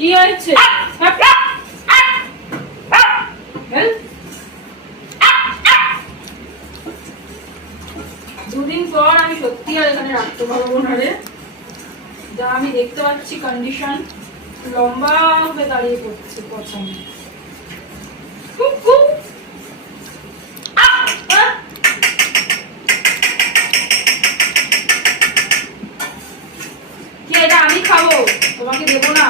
কি হয়েছে? দুদিন পর আমি সত্যি আর এখানে রাখতে পারবো না রে, যা আমি দেখতে পাচ্ছি কন্ডিশন লম্বা হয়ে দাঁড়িয়ে পড়ছে পছন্দ। কি এটা আমি খাবো, তোমাকে দেবো না।